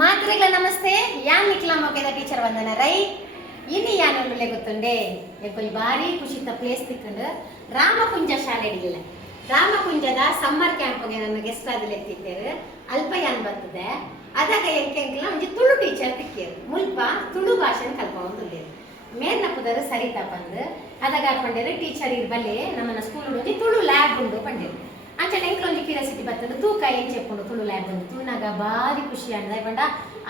ಮಾತ್ರೆಗಳ ನಮಸ್ತೆ ಯಾನ್ ನಿಕ್ಲಾ ಮೊಕೆದ ಟೀಚರ್ ವಂದನ ರೈ ಇನ್ನು ಯಾನ್ ಒಳ್ಳೆ ಗೊತ್ತುಂಡೆ ಎಕ್ಕೊಯ್ ಬಾರಿ ಖುಷಿತ ಪ್ಲೇಸ್ ತಿಕ್ಕೊಂಡು ರಾಮಕುಂಜ ಶಾಲೆ ಇಡಲಿಲ್ಲ ರಾಮಕುಂಜದ ಸಮ್ಮರ್ ಕ್ಯಾಂಪ್ಗೆ ನನ್ನ ಗೆಸ್ಟ್ ಆದಲ್ಲಿ ಎತ್ತಿದ್ದೇವೆ ಅಲ್ಪ ಯಾನ್ ಬರ್ತದೆ ಅದಾಗ ಎಂಕೆಂಕ್ಲ ಒಂಜಿ ತುಳು ಟೀಚರ್ ತಿಕ್ಕೇರು ಮುಲ್ಪ ತುಳು ಭಾಷೆನ ಕಲ್ಪೊಂದುಲ್ಲೇರು ಮೇರ್ನ ಪುದರ್ ಸರಿತಾ ಬಂದು ಅದಾಗ ಹಾಕೊಂಡಿರು ಟೀಚರ್ ಇರ್ಬಲ್ಲಿ ನಮ್ಮನ್ನ ಸ್ಕೂಲ್ ಒಂಜಿ ತುಳು ಲ್ಯಾಬ್ ಉಂಡು ಪಂಡಿರು ಅಂಚೆ ಎಂಕ್ಲ ಒಂಜಿ ಕ್ಯೂರಿಯಾಸಿಟಿ ಬರ್ತದೆ ತೂಕ ಏನ್ ಚೆಪ್ಪುಂಡು ತುಳು ಲ್ಯಾಬ್ ಉಂಡು ತೂನಾಗ ಬಾರಿ ಖುಷಿ ಅಂದ ಪಂಡ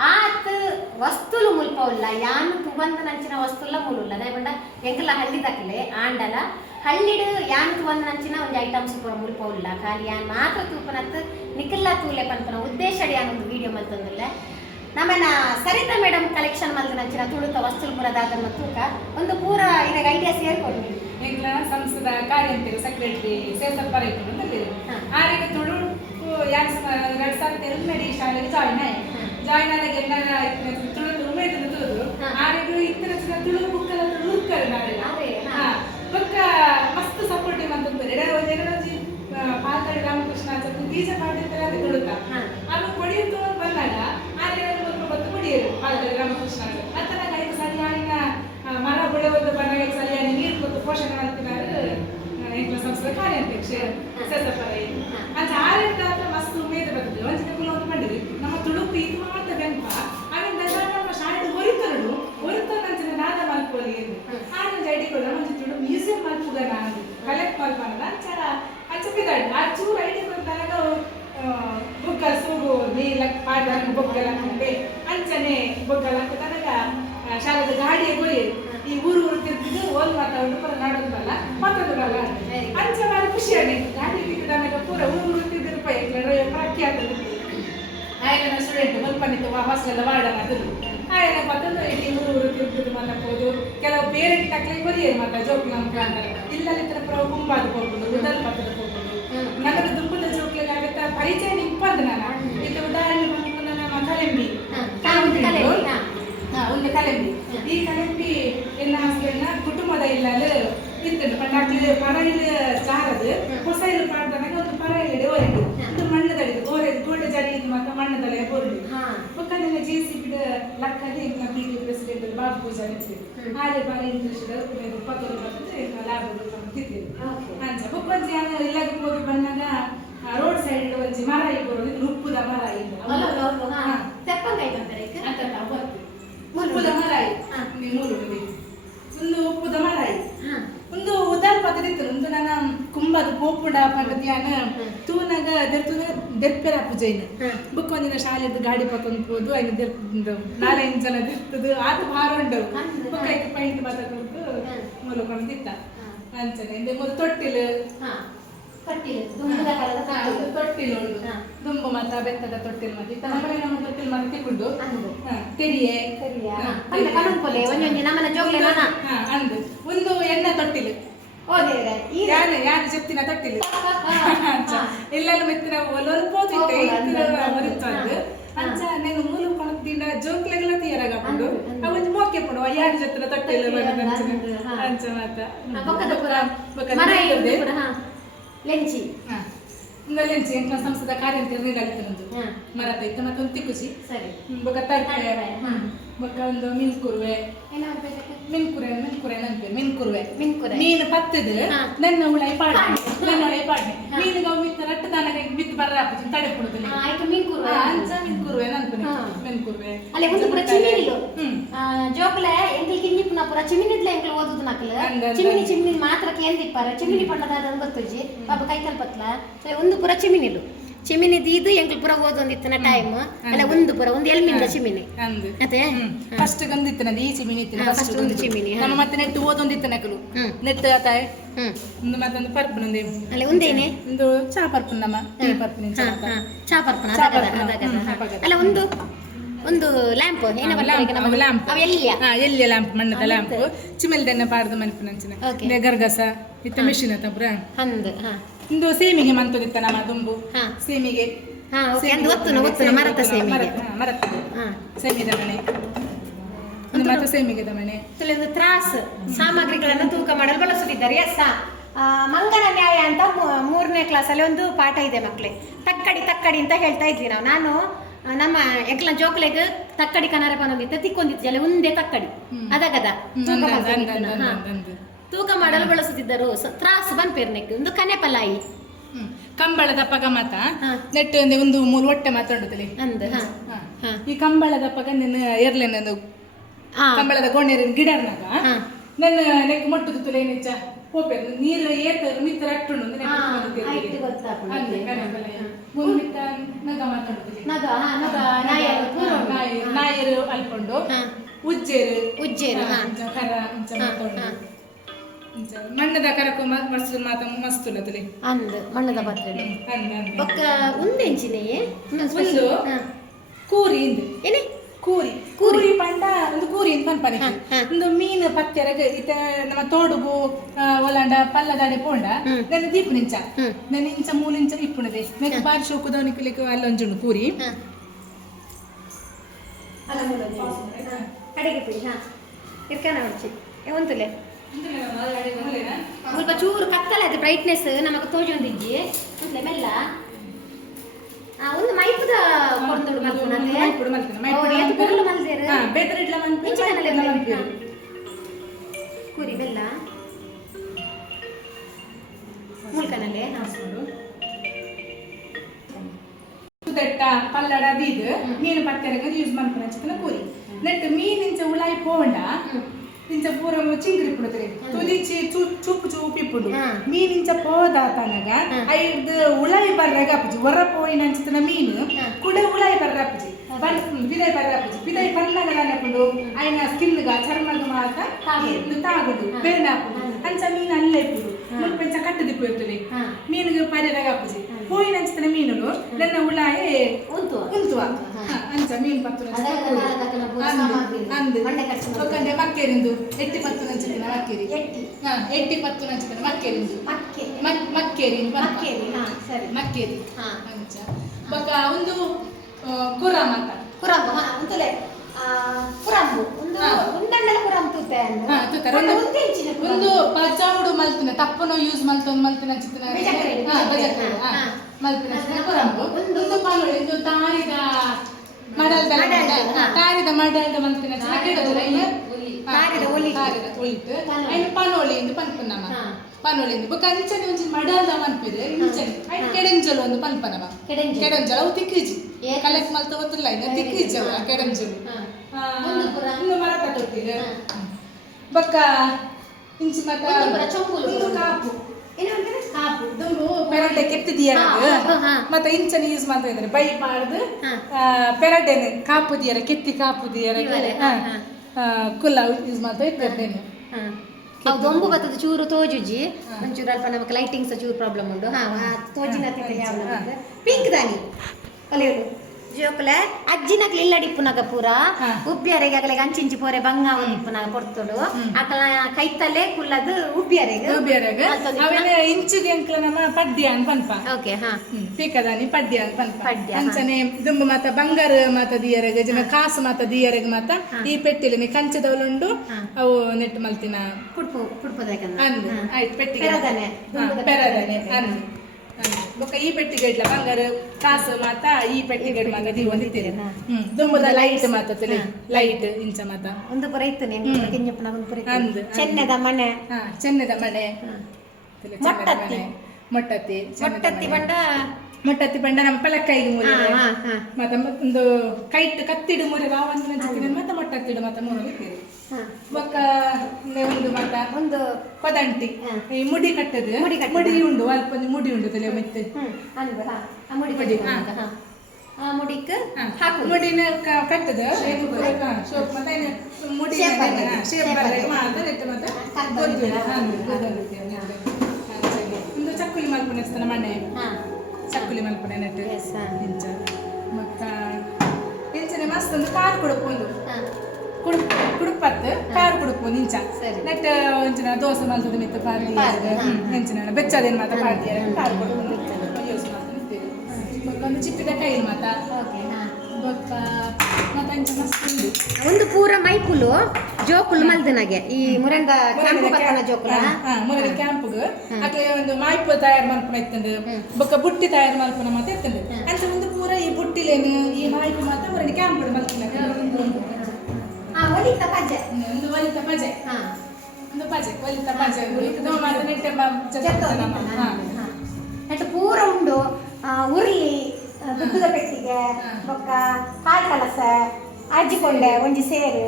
ಆತ್ ವಸ್ತುಲು ಮುಲ್ಪ ಉಲ್ಲ ಯಾನು ತುವಂದ ನಂಚಿನ ವಸ್ತುಲ್ಲ ಮೂಲುಲ್ಲ ದಯಪಂಡ ಎಂಕಲ ಹಳ್ಳಿ ದಕ್ಕಲೆ ಆಂಡಲ ಹಳ್ಳಿಡು ಯಾನ್ ತುವಂದ ನಂಚಿನ ಒಂಜಿ ಐಟಮ್ಸ್ ಪೂರ ಮುಲ್ಪ ಉಲ್ಲ ಖಾಲಿ ಯಾನ್ ಮಾತ್ರ ತೂಪನತ್ ನಿಕಲ್ಲ ತೂಲೆ ಪನ್ಪನ ಉದ್ದೇಶಡಿ ಯಾನ್ ಒಂದು ವಿಡಿಯೋ ಮಲ್ತೊಂದುಲ್ಲ ನಮ್ಮನ್ನ ಸರಿತಾ ಮೇಡಮ್ ಕಲೆಕ್ಷನ್ ಮಲ್ತ ನಂಚಿನ ತುಳುತ ವಸ್ತುಲು ಪೂರ ದಾದನ ತೂಕ ಒಂದು ಪೂರ ಇದಾಗ ಐಡಿಯಾ ಸೇರ್ಕೊಂಡು ಎಂಕ್ಲ ಸಂಸ್ಥದ ಕಾರ್ಯಂತರು ಸೆಕ್ರೆಟರಿ ಸೇಸಪ್ಪ ರೈತರು ಅಂತೇಳಿ ಆರಿಗೆ ತುಳು 2002 ಶಾಲೆಗೆ ಜಾಯಿನ್ ಆದಾಗ ಎಲ್ಲ ತುಳು ತುಳುಮೇದು ತುಳು ಆರಿಗೂ ಇತ್ತಿನ ತುಳು ಬುಕ್ಕಲ ತುಳು ಹುಕ್ಕರು ನಾವೆಲ್ಲ ಬುಕ್ಕ ಮಸ್ತ್ ಸಪೋರ್ಟಿವ್ ಅಂತ ಎರಡೋಜಿ ಪಾಲ್ಕಡಿ ರಾಮಕೃಷ್ಣ ಬೀಜ ಪಾಡಿರ್ತಾರೆ ಅದು ತುಳುಕ ಅದು ಕೊಡಿಯುತ್ತು ಬಂದಾಗ ಆರ್ಯ ಗೊತ್ತು ಕೊಡಿಯರು ಪಾಲ್ಕಡಿ ರಾಮಕೃಷ್ಣ ಅತ್ತನ ಕೈಗೆ ಸರಿಯಾಗಿನ ಮರ ಬೆಳೆಯೋದು ಬರಗೆ ಸರಿಯಾಗಿ ನೀರು ಕೊಟ್ಟು ಪೋಷಣೆ ಮಾಡ್ತಿದ್ದಾರೆ ಎಂಕ್ಲ ಸಂಸ್ಥೆ ಕಾರ್ಯಾಧ್ಯಕ್ಷ ಸೇಸಪ್ಪ ರೈ ಅಂಚ ಆರ್ಯದ ಮಸ್ತ್ ಉಮೇದು ಬರ್ತದೆ ಒಂಚಿನ ಒಂದು ಮಾಡಿದ್ರಿ ನಮ್ಮ ತುಳುಕು ಇದು ಮಾತ್ರ ಬೆಂಪ ಅವಿಂದ ನಮ್ಮ ಶಾಲೆ ಒರಿತರಡು ನಂಚಿನ ನಾದ ಮಲ್ಪೋಲಿ ಆನಂದ ಐಡಿಕೊಳ್ಳ ಒಂಚಿ ತುಳು ಮ್ಯೂಸಿಯಂ ಮಲ್ಪುಗ ನಾನು ಕಲೆಕ್ಟ್ ಮಲ್ಪನದ ಅಂಚಪಿದಾಡು ಆ ಚೂರು ಐಡಿ ಕೊಡ್ತಾಗ ಬುಕ್ಕ ಸೂಗು ನೀಲ ಪಾಡ ಬೊಕ್ಕಲ ಹಾಕಂಡೆ ಅಂಚನೆ ಬೊಕ್ಕಲ ಹಾಕ ತನಕ ಶಾಲೆದ ಗಾಡಿಯ ಗೊಯ್ಯರು ಈ ಊರು ತಿರ್ತಿದ್ದು ಓಲ್ ಮಾತಾಡೋದು ಪರ ನಾಡೋದು ಬಲ್ಲ ಮತ್ತೊಂದು ಬಲ್ಲ ಅಂಚ ಬಾರಿ ಖುಷಿಯಾಗಿ ಗಾಡಿ ತಿಕ್ಕಿದಾಗ ಪೂರ ಊರು ತಿರ್ದಿರು ಪ್ರಖ್ಯಾತ ಆಯ್ನ ಸ್ಟೂಡೆಂಟ್ ಮಲ್ಪನಿತ್ತು ಹಾಸ್ಟೆಲ್ ವಾರ್ಡನ್ ಅದು ಆಯ್ನ ಮತ್ತೊಂದು ಇಡೀ ಊರು ತಿರ್ತಿದ್ದು ಮಾತಾಡ್ಬೋದು ಕೆಲವು ಪೇರೆಂಟ್ ತಕ್ಕಲೆ ಬರಿಯರು ಮಾತಾ ಜೋಕ್ ನಮ್ಗೆ ಅಂತಾರೆ ಇಲ್ಲಲ್ಲಿ ತರ ಪುರ ಗುಂಬಾದ ಹೋಗ್ಬೋದು ಉದಲ್ ಪಕ್ಕದ ಹೋಗ್ಬೋದು ನಗರ ದುಂಬದ ಜೋಕ್ಲಿಗೆ ಆಗುತ್ತಾ ಪರಿಚಯ ನಿಂಪಂದು ನಾನು ಇದು ಉದಾಹರಣೆ ಬಂದು ನಮ್ಮ ಕಲೆಂಬಿ ಒಂದು ಕಲೆಂಬಿ ಈ ಕಲೆಂಬಿ ಎಲ್ಲ ಹಾಸ್ಪಿಟಲ್ನ ಕುಟುಂಬದ ಇಲ್ಲಲ್ಲಿ ಇರ್ತದೆ ಪಂಡಾಕ್ಲಿ ಪರೈಲು ಚಾರದು ಹೊಸ ಇಲು ಪಾಡ್ದಾಗ ಒಂದು ಪರೈಲಿಡೆ ಓರಿಡು ಇದು ಮಣ್ಣದಡಿ ಗೋಡೆ ಜಡಿದು ಮಾತ್ರ ಮಣ್ಣದಲ್ಲೇ ಬೋರ್ಡು ಒಕ್ಕಲಿನ ಜೇಸಿ ಬಿಡ ಲಕ್ಕಲ್ಲಿ ಎಂಕ್ಲ ಬಿಡಿ ಪ್ರೆಸಿಡೆಂಟ್ ಬಾಬು ಪೂಜಾ ಇರ್ತಿದ್ರು ಹಾಗೆ ಬಾರಿ ಇಂಟ್ರೆಸ್ಟ್ ಪತ್ತೋರು ಬರ್ತದೆ ಲ್ಯಾಬ್ ತಿಂತಿದ್ರು ಅಂಚ ಬುಕ್ಕೊಂಜಿ ನಾನು ಇಲ್ಲಾಗಿ ಹೋಗಿ ಬಂದಾಗ ರೋಡ್ ಸೈಡ್ ಒಂಜಿ ಮರ ಇಬ್ಬರು ಉಪ್ಪುದ ಮರ ಇದ್ದು ಉಪ್ಪುದ ಮರ ಒಂದು ಉಪ್ಪುದ ಮರ ಒಂದು ಉದಾರ್ ಪದ್ಧತಿ ಇತ್ತು ಒಂದು ನನ್ನ ಕುಂಬದ ಪೋಪುಡ ಪದ್ಧತಿಯನ್ನ ತೂನಾಗ ದೆರ್ಪೆರ ಪೂಜೆನ ಬುಕ್ ಒಂದಿನ ಶಾಲೆದು ಗಾಡಿ ಪತ್ತೊಂದು ಹೋದು ಐದು 4-5 ಜನ ದೆರ್ತದು ಆತ ಭಾರ ಉಂಡವು ಬುಕ್ ಐದು ಪೈಂಟ್ ಮಾತಾಡ್ಕೊಂಡು ಮೂಲಕೊಂಡು ತಿತ್ತ ಅಂಚನೆ ಒಂದು ತೊಟ್ಟಿಲು ತೊಟ್ಟಿಲು ದುಂಬು ಮತ್ತ ಬೆತ್ತದ ತೊಟ್ಟಿಲು ಮತ್ತೆ ನಮ್ಮನೆ ನಮ್ಮ ತೊಟ್ಟಿಲು ಮತ್ತೆ ತಿಕ್ಕೊಂಡು ತೆರಿಯೆ ಅಂದು ಒಂದು ಎಣ್ಣೆ ತೊಟ್ಟಿಲು ಯಾರು ಚೆಪ್ತಿನ ತೊಟ್ಟಿಲು ಎಲ್ಲೆಲ್ಲ ಮೆತ್ತಿನ ಒಲೋಲ್ಪೋತಿತ್ತೆ ಅಂಚ నేను ಮೂಲು ಕೊನದಿಂದ ಜೋಕ್ಲೆಗೆಲ್ಲ ತೀಯರಾಗಕೊಂಡು ಅವೊಂದು ಮೋಕೆ ಪಡುವ ಯಾರು ಜೊತೆ ತೊಟ್ಟಿಲು ಅಂಚ ಮಾತ ಲೆಂಚಿ ಲೆಂಚಿ ಎಂಕ್ಲ ಸಂಸ್ಥದ ಕಾರ್ಯಂತರ ನೀಡಾಗಿತ್ತು ಮರದ ಇತ್ತು ಮತ್ತೊಂದು ತಿಕ್ಕುಚಿ ಸರಿ ಬೊಕ್ಕ ತಟ್ಟೆ ಬೊಕ್ಕ ಒಂದು ಮಿನ್ಕುರ್ವೆ ಮೀನು ಪತ್ತದು ನನ್ನ ಉಳೈ ಪಾಡ್ನೆ ಮೀನುಗ ಮಿತ್ತ ರಟ್ಟು ತಾನಗ ಬಿತ್ತು ಬರ್ರ ಹಾಪುಜಿ ತಡೆ ಪುಡುದು ಅಂಚ ಮಿನ್ಕುರ್ವೆ ನನ್ಪುನೆ ಮಿನ್ಕುರ್ವೆ ಅಲ್ಲೇ ಒಂದು ಪುರ ಚಿಮಿನಿಲು ಜೋಕಲೆ ಎಂಕಲ್ ಕಿನ್ನಿಪ್ನ ಪುರ ಚಿಮಿನಿದ್ಲೆ ಎಂಕಲ್ ಓದುದು ನಕಲ ಚಿಮಿನಿ ಮಾತ್ರ ಕೇಂದಿಪ್ಪಾರ ಚಿಮಿನಿ ಪಂಡದಾದ ಗೊತ್ತುಜಿ ಪಾಪ ಕೈಕಲ್ ಪತ್ಲ ಒಂದು ಪುರ ಚಿಮಿನಿ ಇದು ಎಂಕಲ್ ಪುರ ಓದೊಂದಿತ್ತನ ಟೈಮ್ ಅಲ್ಲ ಒಂದು ಪುರ ಒಂದು ಎಲ್ಮಿಂದ ಚಿಮಿನಿ ಅದೇ ಫಸ್ಟ್ ಗಂದಿತ್ತನ ಈ ಚಿಮಿನಿ ಇತ್ತಿನ ಫಸ್ಟ್ ಒಂದು ಚಿಮಿನಿ ನಮ್ಮ ಮತ್ತೆ ನೆಟ್ಟು ಓದೊಂದಿತ್ತನ ಕಲು ನೆಟ್ಟು ಆತಾಯ್ ಒಂದು ಮತ್ತೊಂದು ಪರ್ಪನ ಒಂದೇ ಅಲ್ಲ ಒಂದೇನೆ ಒಂದು ಚಾ ಪರ್ಪನ ನಮ್ಮ ಟೀ ಪರ್ಪನ ಚಾ ಪರ್ಪನ ಅಲ್ಲ ಒಂದು ಲ್ಯಾಂಪ್ ಲ್ಯಾಂಪ್ ಎಲ್ಲಿ ಲ್ಯಾಂಪ್ ಮಣ್ಣದ ಲ್ಯಾಂಪ್ ಚಿಮಿಲ್ದನ್ನ ಪಾಡ್ದು ಮನ್ಪನಂಚಿನ ಗರ್ಗಸ ಇತ್ತ ಮೆಷಿನ್ ತಬ್ರ ಇಂದು ಸೇಮಿಗೆ ಮಂತದಿತ್ತ ನಮ್ಮ ದುಂಬು ಸೇಮಿಗೆ ಮರದ ಸೇಮಿದ ಮನೆ ಮತ್ತೆ ಸೇಮಿಗೆ ಮನೆ ತ್ರಾಸ್ ಸಾಮಗ್ರಿಗಳನ್ನು ತೂಕ ಮಾಡಲು ಬಳಸುತ್ತಿದ್ದಾರೆ ಮಂಗನ ನ್ಯಾಯ ಅಂತ 3ನೇ ಕ್ಲಾಸಲ್ಲಿ ಒಂದು ಪಾಠ ಇದೆ ಮಕ್ಕಳೇ. ತಕ್ಕಡಿ ಅಂತ ಹೇಳ್ತಾ ಇದ್ವಿ ನಾವು. ನಾನು ನಮ್ಮ ಎಂಕ್ಲ ಜೋಕ್ಲೆಗ್ ತಕ್ಕಡಿ ಕನರ ಪನೊಂದಿತ್ತ ತಿಕ್ಕೊಂದಿತ್ತು ಜಲ ಒಂದೇ ತಕ್ಕಡಿ ಅದಗದ ತೂಕ ಮಾಡ್ತಿದ್ದ. ಹಾ. ತೂಕ ಮಾಡಲು ಬಳಸುತ್ತಿದ್ದರು ತ್ರಾಸ್ ಬನ್ಪೇರ್ನೆಕ್ ಒಂದು ಕನೆಪಲಾಯಿ ಕಂಬಳದ ಪಗ ಮಾತ ನೆಟ್ಟು ಒಂದು ಮೂರು ಹೊಟ್ಟೆ ಮಾತಾಡುತ್ತಲೆ ಅಂದ. ಈ ಕಂಬಳದ ಪಗ ನಿನ್ನ ಏರ್ಲೇನ ಕಂಬಳದ ಗೋಣೆರಿನ ಗಿಡರ್ನಾಗ ನನ್ನ ನೆಕ್ ಮೊಟ್ಟದ ತುಲೆ ನೆಚ್ಚ ಹೋಪೆ ನೀರು ಏತ ಮಿತ್ರ ಅಟ್ಟುಂಡು ನಗ ಮಾತಾಡುತ್ತಲೆ ನಾಯರು ಅಲ್ಕೊಂಡು ಉಜ್ಜೇರು ಕರ ಮಣ್ಣದ ಕರಕು ಮಸ್ತು ಮಾತ ಮಸ್ತುಲತಲೆ ಅಂದ ಮಣ್ಣದ ಪಾತ್ರೆ ಬೊಕ್ಕ ಉಂದೆಂಚಿನೆಯೇ ಒಂದು ಕೂರಿ ಏನೇ ಕೂರಿ ಪಂಡ ಒಂದು ಕೂರಿ ಪನ್ಪನೆ ಒಂದು ಮೀನು ಪತ್ಯರಗ ಇತ ನಮ್ಮ ತೋಡುಗು ಒಲಾಂಡ ಪಲ್ಲದಾಡೆ ಪೋಂಡ ನನ್ನ ದೀಪ ನಿಂಚ ನನ್ನ ಇಂಚ ಮೂಲಿಂಚ ಇಪ್ಪುಣದೆ ನೆಕ್ ಬಾರಿ ಶೋಕುದವನಿಕ್ಲಿಕ್ಕೆ ಅಲ್ಲೊಂಜುಂಡು ಕೂರಿ ಕಡೆಗೆ ಪುಡಿ ಇರ್ಕಾನ ಹೊಡ್ಚಿ ಒಂತುಲೆ ಸ್ವಲ್ಪ ಚೂರು ಕತ್ತಲೆ ಅದು ಬ್ರೈಟ್ನೆಸ್ ನಮಗೆ ತೋಜೊಂದಿಜ್ಜಿ ಒಂದ್ಲೆ ಮೆಲ್ಲ ಒಂದು ಮೈಪುದ ಕೊಡ್ತುಡು ಮಲ್ಪುನಂತೆ ಎತ್ತು ಪೊರ್ಲು ಮಲ್ದೇರು ಬೇತರಿಡ್ಲ ಕೂರಿ ಬೆಲ್ಲ ಮುಳ್ಕನಲ್ಲೇ ಹಾಸ್ಕೊಂಡು ಸುದಟ್ಟ ಪಲ್ಲಡ ಬೀದು ಮೀನು ಪತ್ತೆರಗ ಯೂಸ್ ಮಾಡ್ಕೊಂಡು ಚಿಕ್ಕನ ಕೂರಿ ನೆಟ್ಟು ಮೀನಿಂಚ ಉಳಾಯಿ ಪೋಂಡ ಇಂಚ ಪೂರ ಚಿಂಗ್ರಿ ಪುಡತ್ರಿ ತುದಿಚಿ ಚೂಪು ಚೂಪಿ ಪುಡು ಮೀನಿಂಚ ಪೋದ ತನಗ ಐದು ಉಳಾಯಿ ಬರ್ರಾಗ ಅಪ್ಪಜಿ ಹೊರ ಪೋಯಿನ ಅಂಚಿತನ ಮೀನು ಕುಡ ಉಳಾಯಿ ಬರ್ರಾಪಜಿ ಬಿದೈ ಬರ್ರಾಪಜಿ ಬಿದೈ ಪನ್ನಗ ನಾನೆಪುಂಡು ಐನ ಸ್ಕಿನ್ಗ ಚರ್ಮಗ ಮಾತ ತಾಗುದು ಬೇನಾಪುಡು ಅಂಚ ಮೀನು ಅಲ್ಲೇ ಪುಡು ಮುಲ್ಪಂಚ ಕಟ್ಟದಿಪ್ಪು ಇರ್ತದೆ ಮೀನಿಗೆ ಪರಿರಾಗ ಅಪ್ಪಜಿ ಪೋಯಿನ ಅಂಚಿತನ ಮೀನುಲು ನನ್ನ ಉಳಾಯಿ ಉಂತುವ ಅಂಚ ಮೀನು ಪತ್ತು ಅಂದು ಮಕ್ಕೇರಿಂದು ಎಟ್ಟಿ ಪತ್ತು ನಂಚಿನ ಮಕ್ಕೇರಿ ಎಟ್ಟಿ ಪತ್ತು ನಂಚಿನ ಮಕ್ಕೇರಿಂದು ಮಕ್ಕೇರಿ ಮಕ್ಕೇರಿ ಅಂಚ ಬೊಕ್ಕ ಒಂದು ಕುರ ಮಾತ ಕುರಂಬು ಅಂತಲೇ ಕುರಂಬು ಒಂದು ಉಂಡಂಡಲ ಕುರಂಬು ತೂತೆ ಒಂದು ಬಜಾವುಡು ಮಲ್ತಿನ ತಪ್ಪನೋ ಯೂಸ್ ಮಲ್ತೊಂದು ಮಲ್ತಿನ ಚಿತ್ರ ಮಲ್ತಿನ ಚಿತ್ರ ಕುರಂಬು ಒಂದು ಪಾಲುಳಿ ಇದು ತಾರಿದ ತಾರಿದ ಮಡಲ್ದ ಮಲ್ತಿನ ತಾರಿದ ಒಳಿತು ಐನು ಪನೋಳಿ ಎಂದು ಪನ್ಪನಮ್ಮ ಪನೋಳಿ ಎಂದು ಬೊಕ್ಕ ಅಂಚನೆ ಒಂಜಿ ಮಡಲ್ದ ಮನ್ಪಿದೆ ಇಂಚನೆ ಐನು ಕೆಡೆಂಜಲು ಒಂದು ಪನ್ಪನವ ಕೆಡೆಂಜಲು ಅವು ತಿಕ್ಕಿಜಿ ಕಲೆಕ್ಟ್ ಮಲ್ತ ಗೊತ್ತಿಲ್ಲ ಇನ್ನು ತಿಕ್ಕಿಜಿ ಅವ ಕೆಡೆಂಜಲು ಇನ್ನು ಮರ ತಗೊಳ್ತೀರಿ ಬೊಕ್ಕ ಇಂಚಿ ಮತ್ತ ಒಂದು ಕಾಪು ಕಾಪು ದುಂಬು ಪೆರಟೆ ಕೆತ್ತಿದೀಯಾಗ ಮತ್ತೆ ಇಂಚನೆ ಯೂಸ್ ಮಾಡ್ತಾ ಇದ್ದಾರೆ ಬೈ ಮಾಡ್ದು ಪೆರಟೆನೆ ಕಾಪು ದಿಯರ ಕೆತ್ತಿ ಕಾಪು ದಿಯರ ಕುಲ್ಲ ಯೂಸ್ ಮಾಡ್ತಾ ಇದ್ದಾರೆ ದೊಂಬು ಬತ್ತದ ಚೂರು ತೋಜುಜಿ ಒಂಚೂರು ಅಲ್ಪ ನಮಗೆ ಲೈಟಿಂಗ್ಸ್ ಚೂರು ಪ್ರಾಬ್ಲಮ್ ಉಂಟು ತೋಜಿನ ಪಿಂಕ್ ದಾನಿ ಕಲಿಯೋದು ಜೋಕುಲೆ ಅಜ್ಜಿನಕ್ಲೆ ಇಲ್ಲಡಿಪ್ಪುನಗ ಪೂರ ಉಬ್ಬಿಯರೆಗೆ ಅಕಲೆಗೆ ಅಂಚಿಂಚಿ ಪೋರೆ ಬಂಗ ಒಂದಿಪ್ಪುನಗ ಕೊಡ್ತೋಡು ಅಕಲ ಕೈತಲೆ ಕುಲ್ಲದು ಉಬ್ಬಿಯರೆಗೆ ಇಂಚಿಗೆ ಅಂಕಲ ನಮ್ಮ ಪಡ್ಯ ಅನ್ ಪನ್ಪ ಓಕೆ ಹಾ ಪೀಕದಾನಿ ಪಡ್ಯ ಅನ್ ಪನ್ಪ ಅಂಚನೆ ದುಂಬು ಮಾತ ಬಂಗಾರ ಮಾತ ದಿಯರೆಗೆ ಜನ ಕಾಸು ಮಾತ ದಿಯರೆಗೆ ಮಾತ ಈ ಪೆಟ್ಟಿಲಿ ಕಂಚದವಳುಂಡು ಅವು ನೆಟ್ಟು ಮಲ್ತಿನ ಕುಡ್ಪೋದಕ್ಕೆ ಅಂದು ಆಯ್ತು ಪೆಟ್ಟಿಗೆ ಪೆರದನೆ ಅಂದು ಬೊಕ್ಕ ಈ ಪೆಟ್ಟಿಗೆ ಇಡ್ಲ ಬಂಗಾರ ಕಾಸು ಮಾತ ಈ ಪೆಟ್ಟಿಗೆ ಮಾತ ನೀವು ಒಂದಿತ್ತೀರಿ ದುಂಬದ ಲೈಟ್ ಮಾತ ಲೈಟ್ ಇಂಚ ಮಾತ ಒಂದು ಪುರ ಇತ್ತು ಅಂದು ಚೆನ್ನದ ಮನೆ ಚೆನ್ನದ ಮನೆ ಮೊಟ್ಟತ್ತಿ ಬಂಡ ಮೊಟ್ಟತ್ತಿ ಬಂಡ ನಮ್ಮ ಪಲಕ್ಕೈದು ಮೂರ ಮತ್ತೆ ಒಂದು ಕೈಟ್ ಕತ್ತಿಡು ಮೂರ ರಾವಂದಿನ ಮತ್ತೆ ಮೊಟ್ಟತ್ತಿಡು ಮತ್ತೆ ಮೂರು ಇತ್ತೀರಿ ಬೊಕ್ಕ ಒಂದು ಮಟ್ಟ ಒಂದು ಕೊದಂಟಿ ಈ ಮುಡಿ ಕಟ್ಟದು ಮುಡಿ ಉಂಡು ಅಲ್ಪ ಮುಡಿ ಉಂಡು ತಲೆ ಮೆತ್ತೆ ಮುಡಿಕ್ ಮುಡಿನ ಕಟ್ಟದ ಮತ್ತೆ ಮುಡಿ ಒಂದು ಚಕ್ಕುಲಿ ಮಲ್ಪನೆ ಮಣ್ಣೆ ಚಕ್ಕುಲಿ ಮಲ್ಪನೆ ನೆಟ್ಟು ಇಂಚ ಮತ್ತ ಇಂಚನೆ ಮಸ್ತ್ ಒಂದು ಕಾರ್ ಕೊಡಕೊಂಡು ಕುಡುಪತ್ತು ಕಾರ್ ಕುಡುಪೊಂದು ಇಂಚ ನೆಟ್ ಇಂಚಿನ ದೋಸೆ ಮಲ್ತದ ಮಿತ್ತ ಪಾರ್ದಿ ಇಂಚಿನ ಬೆಚ್ಚದೇನು ಮಾತ ಪಾರ್ದಿ ಕಾರ್ ಕೊಡ್ಕೊಂಡು ಯೂಸ್ ಮಾಡ್ಕೊಂಡು ಇರ್ತೇವೆ ಒಂದು ಚಿಪ್ಪಿದ ಕೈಲಿ ಮಾತ ಬೊಕ್ಕ ಮತ್ತೆ ಇಂಚ ಮಸ್ತ್ ಒಂದು ಪೂರ ಮೈಪುಲು ಜೋಕುಲು ಮಲ್ದನಗೆ ಈ ಮುರಂದ ಕ್ಯಾಂಪ್ ಬತ್ತನ ಜೋಕುಲ ಮುರಂದ ಕ್ಯಾಂಪ್ಗ್ ಅಕ್ಲೆ ಒಂದು ಮಾಯ್ಪು ತಯಾರು ಮಲ್ಪನ ಇತ್ತಂಡು ಬೊಕ್ಕ ಬುಟ್ಟಿ ತಯಾರು ಮಲ್ಪನ ಮಾತ ಇತ್ತಂಡು ಅಂಚ ಒಂದು ಪೂರ ಈ ಬುಟ್ಟಿಲೇನು ಈ ಐದು ಮಾತ್ರ ಹೊರಡಿ ಕ್ಯಾಂಪ್ ಮಲ್ತಿಲ್ಲ ಒಲಿತ ಪಜೆ ಒಂದು ಒಲಿತ ಪಜೆ ಒಂದು ಪಜೆ ಒಲಿತ ಪಜೆ ಇದು ಮಾತ್ರ ನೆಟ್ಟೆ ನೆಟ್ಟು ಪೂರ ಉಂಡು ಉರ್ಲಿ ದುಡ್ಡುದ ಪೆಟ್ಟಿಗೆ ಬೊಕ್ಕ ಕಾಳು ಕಲಸ ಅಜ್ಜಿಕೊಂಡೆ ಒಂಜಿ ಸೇರು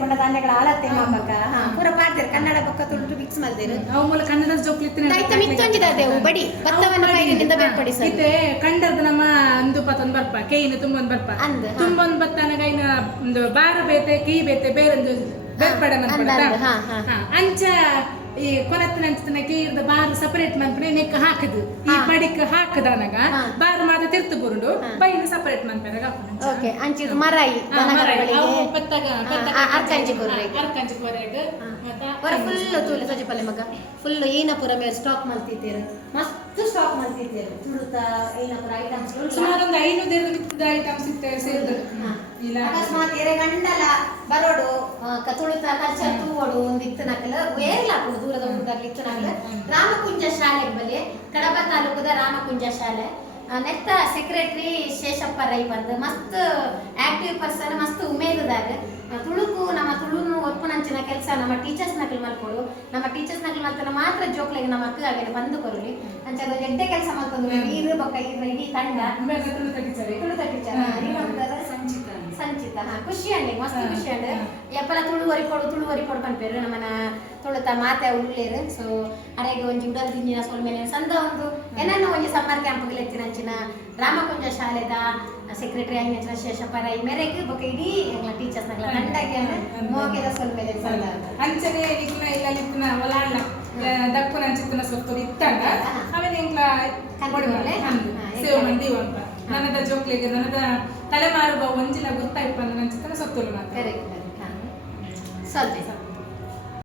ಬಂಡ ಧಾನ್ಯಗಳ ಅಳತೆ ಮಾಪಕ ಪೂರ ಪಾಡ್ದೇರು ಕನ್ನಡ ಬೊಕ್ಕ ತುಳು ಮಿಕ್ಸ್ ಮಾಡ್ದೇರು ಅವು ಮೂಲ ಕನ್ನಡ ಜೋಕ್ಲಿತ್ತಿನ ದೈತ ಮಿತ್ತೊಂಜಿದಾದೆವು ಬಡಿ ಭತ್ತವನ್ನು ಕೈಲಿನಿಂದ ಬೇರ್ಪಡಿಸಿ ಇದೆ ಕಂಡದ ನಮ್ಮ ಒಂದು ಪತ್ತೊಂದು ಬರ್ಪ ಕೈನ ತುಂಬೊಂದು ಬರ್ಪ ತುಂಬೊಂದು ಬತ್ತನ ಕೈನ ಒಂದು ಬಾರ ಬೇತೆ ಕೈ ಬೇತೆ ಬೇರೊಂದು ಬೇರ್ಪಡ ಅಂಚ ಈ ಕೊನತ್ತಿನ ಅಂಚಿನ ಕೈರ್ದ ಬಾರು ಸಪರೇಟ್ ಮನ್ಪನೆ ನೆಕ್ ಹಾಕದು ಈ ಬಡಿಕ್ ಹಾಕದನಗ ಬಾರು ಮಾತ ತಿರ್ತು ಬುರುಡು ಬೈನ ಸಪರೇಟ್ ಮನ್ಪನೆ ಓಕೆ ಅಂಚಿದ ಮರಾಯಿ ಅರ್ಕಂಜಿ ಕೊರೆಗೆ ಹೊರ ಫುಲ್ ತೂಲೆ ಸಜಿಪಲ್ಲೆ ಮಗ ಫುಲ್ ಏನಪುರ ಮೇಲೆ ಸ್ಟಾಕ್ ಮಾಡ್ತಿದ್ದೀರು ಮಸ್ತ್ ಸ್ಟಾಕ್ ಮಾಡ್ತಿದ್ದೀರು ತುಳುತ ಏನಪುರ ಐಟಮ್ಸ್ ಸುಮಾರು ಒಂದು 500 ಐಟಮ್ಸ್ ಇರ್ತೇವೆ ಸೇರಿದ್ರು ಅಕಸ್ಮಾತ್ ಎರೆ ಗಂಡಲ ಬರೋಡು ತುಳುತ ಕಲ್ಚರ್ ತೂವಡು ಒಂದು ಇತ್ತು ನಕಲು ಏರ್ಲ ಹಾಕೋದು ದೂರದ ಊರಲ್ಲಿ ಇತ್ತು ನಕಲು ರಾಮಕುಂಜ ಶಾಲೆ ಬಲ್ಲಿ ಕಡಬ ತಾಲೂಕದ ರಾಮಕುಂಜ ಶಾಲೆ ನೆತ್ತ ಸೆಕ್ರೆಟರಿ ಶೇಷಪ್ಪ ರೈ ಬಂದು ಮಸ್ತ್ ಆಕ್ಟಿವ್ ಪರ್ಸನ್ ಮಸ್ತ್ ಉಮೇದುದಾರ ತುಳುಕು ನಮ್ಮ ತುಳುನು ಒಪ್ಪುನಂಚಿನ ಕೆಲಸ ನಮ್ಮ ಟೀಚರ್ಸ್ ನಕಲ್ ಮಲ್ಕೊಡು ನಮ್ಮ ಟೀಚರ್ಸ್ ನಕಲ್ ಮಲ್ತನ ಮಾತ್ರ ಜೋಕ್ಲೆಗೆ ನಮ್ಮ ಅಕ್ಕ ಹಾಗೆ ಬಂದು ಕೊರಲಿ ಅಂಚ ಎಡ್ಡೆ ಕೆಲಸ ಮಾಡ್ಕೊಂಡು ನೀರು ಬೊಕ್ಕ ಇಡೀ ತಂಡ ತುಳುತ ಟೀಚರ್ ಸಂಚಿತ ಖುಷಿ ಅಂಡಿ ಮಸ್ತ್ ಖುಷಿ ಅಂಡ್ ಎಪ್ಪಲ ತುಳು ಒರಿಪೊಡು ಪನ್ಪೇರು ನಮ್ಮನ ತುಳುತ ಮಾತೆ ಉಳ್ಳೇರು ಸೊ ಅರೆಗೆ ಒಂಜಿ ಉಡಲ್ ದಿಂಜಿನ ಸೊಲ್ಮೇಲೆ ಸಂದ ಒಂದು ಏನನ್ನ ಒಂಜಿ ಸಮ್ಮರ್ ಕ್ಯಾಂಪ್ಗೆ ಎತ್ತಿನ ಅಂಚಿನ ರಾಮಕುಂಜ ಶಾಲೆದ ಸೆಕ್ರೆಟರಿ ಅಂಚಿನ ಶೇಷಪ್ಪ ರೈ ಮೇರೆಗೆ ಬೊಕ್ಕ ಇಡೀ ಟೀಚರ್ಸ್ ನಗಲ ತಂಡಗೆ ಮೋಗೆದ ಸೊಲ್ಮೇಲೆ ಸಂದ ಅಂಚನೆ ಇಕ್ನ ಇಲ್ಲ ಲಿಕ್ನ ಒಲಾಳ ದಪ್ಪನ ಅಂಚಿನ ಸೊತ್ತು ಇತ್ತಂಡ ಆಮೇಲೆ ಇಂಕ್ಲ ಕನ್ಕೊಡ್ಮೇಲೆ ಸೇವ್ ಮಂದಿ ಒಂಪ ನನ್ನದ ಜೋಕ್ಲಿಗೆ ನನ್ನದ ತಲೆಮಾರು ಒಂಜಿಲ ಗೊತ್ತಾಯ್ತು ಅಂದ ನಂಚಿನ ಸೊತ್ತುಲು ಮಾತ್ರ ಕರೆಕ್ಟ್ ಸ್ವಲ್ಪ